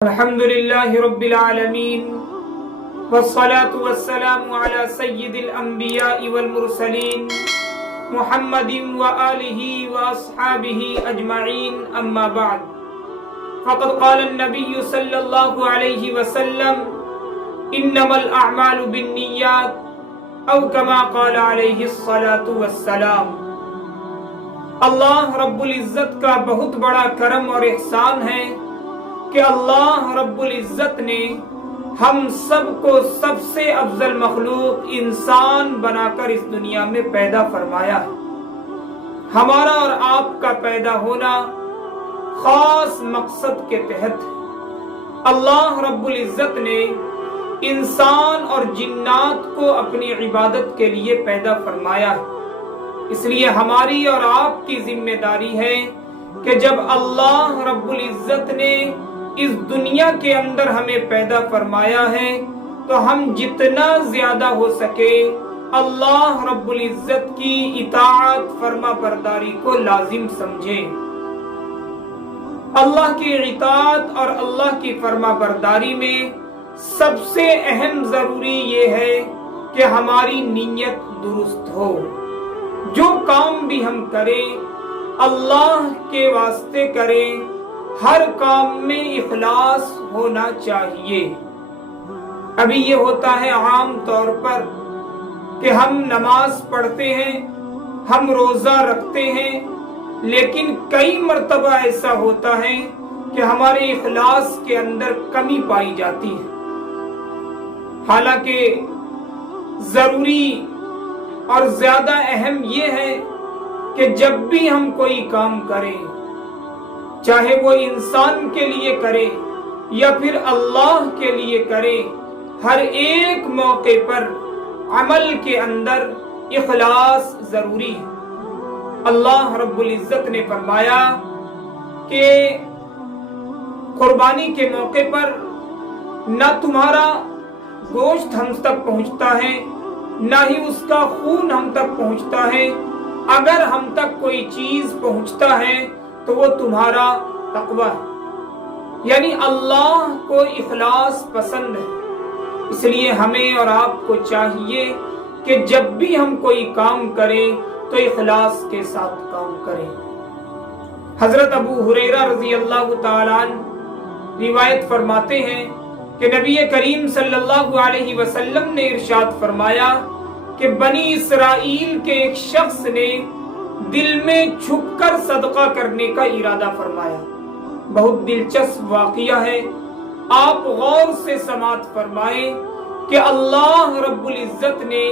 الحمد لله رب العالمين والصلاة والسلام على سيد الأنبياء والمرسلين محمد وآله وأصحابه أجمعين أما بعد فقد قال النبي صلى الله عليه وسلم إنما الأعمال بالنيات أو كما قال عليه الصلاة والسلام۔ اللہ رب العزت کا بہت بڑا کرم اور احسان ہے کہ اللہ رب العزت نے ہم سب کو سب سے افضل مخلوق انسان بنا کر اس دنیا میں پیدا فرمایا ہے۔ ہمارا اور آپ کا پیدا ہونا خاص مقصد کے تحت ہے۔ اللہ رب العزت نے انسان اور جنات کو اپنی عبادت کے لیے پیدا فرمایا ہے۔ اس لیے ہماری اور آپ کی ذمہ داری ہے کہ جب اللہ رب العزت نے اس دنیا کے اندر ہمیں پیدا فرمایا ہے تو ہم جتنا زیادہ ہو سکے اللہ رب العزت کی اطاعت فرما برداری کو لازم سمجھیں۔ اللہ کی اطاعت اور اللہ کی فرما برداری میں سب سے اہم ضروری یہ ہے کہ ہماری نیت درست ہو۔ جو کام بھی ہم کریں اللہ کے واسطے کریں، ہر کام میں اخلاص ہونا چاہیے۔ ابھی یہ ہوتا ہے عام طور پر کہ ہم نماز پڑھتے ہیں، ہم روزہ رکھتے ہیں، لیکن کئی مرتبہ ایسا ہوتا ہے کہ ہمارے اخلاص کے اندر کمی پائی جاتی ہے۔ حالانکہ ضروری اور زیادہ اہم یہ ہے کہ جب بھی ہم کوئی کام کریں، چاہے وہ انسان کے لیے کرے یا پھر اللہ کے لیے کرے، ہر ایک موقع پر عمل کے اندر اخلاص ضروری ہے۔ اللہ رب العزت نے فرمایا کہ قربانی کے موقع پر نہ تمہارا گوشت ہم تک پہنچتا ہے، نہ ہی اس کا خون ہم تک پہنچتا ہے، اگر ہم تک کوئی چیز پہنچتا ہے تو وہ تمہارا تقوی ہے۔ یعنی اللہ کو اخلاص پسند ہے۔ اس لیے ہمیں اور آپ کو چاہیے کہ جب بھی ہم کوئی کام کریں تو اخلاص کے ساتھ کام کریں۔ حضرت ابو ہریرہ رضی اللہ تعالیٰ عنہ روایت فرماتے ہیں کہ نبی کریم صلی اللہ علیہ وسلم نے ارشاد فرمایا کہ بنی اسرائیل کے ایک شخص نے دل میں چھپ کر صدقہ کرنے کا ارادہ فرمایا۔ بہت دلچسپ واقعہ ہے، آپ غور سے سماعت فرمائیں کہ اللہ رب العزت نے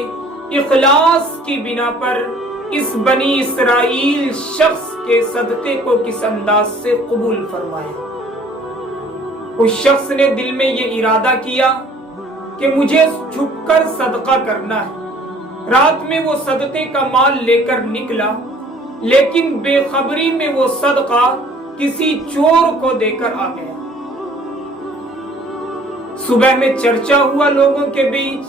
اخلاص کی بنا پر اس بنی اسرائیل شخص کے صدقے کو کس انداز سے قبول فرمایا۔ اس شخص نے دل میں یہ ارادہ کیا کہ مجھے چھپ کر صدقہ کرنا ہے۔ رات میں وہ صدقے کا مال لے کر نکلا، لیکن بے خبری میں وہ صدقہ کسی چور کو دے کر آ گیا۔ صبح میں چرچا ہوا لوگوں کے بیچ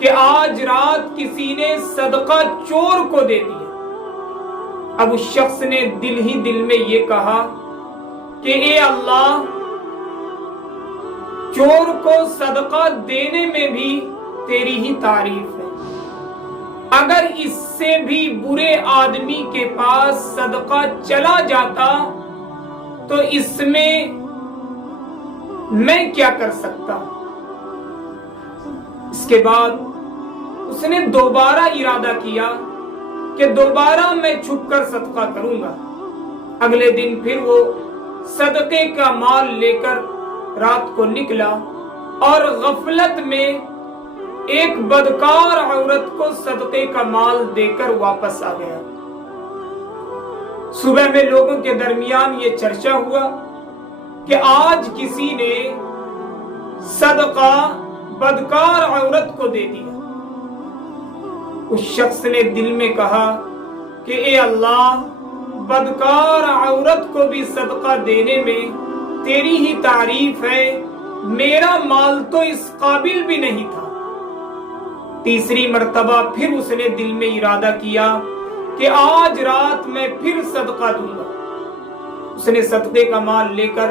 کہ آج رات کسی نے صدقہ چور کو دے دیا۔ اب اس شخص نے دل ہی دل میں یہ کہا کہ اے اللہ، چور کو صدقہ دینے میں بھی تیری ہی تعریف ہے، اگر اس سے بھی برے آدمی کے پاس صدقہ چلا جاتا تو اس میں کیا کر سکتا۔ اس کے بعد اس نے دوبارہ ارادہ کیا کہ دوبارہ میں چھپ کر صدقہ کروں گا۔ اگلے دن پھر وہ صدقے کا مال لے کر رات کو نکلا اور غفلت میں ایک بدکار عورت کو صدقے کا مال دے کر واپس آ گیا۔ صبح میں لوگوں کے درمیان یہ چرچا ہوا کہ آج کسی نے صدقہ بدکار عورت کو دے دیا۔ اس شخص نے دل میں کہا کہ اے اللہ، بدکار عورت کو بھی صدقہ دینے میں تیری ہی تعریف ہے، میرا مال تو اس قابل بھی نہیں تھا۔ تیسری مرتبہ پھر اس نے دل میں ارادہ کیا کہ آج رات میں پھر صدقہ دوں گا۔ اس نے صدقے کا مال لے کر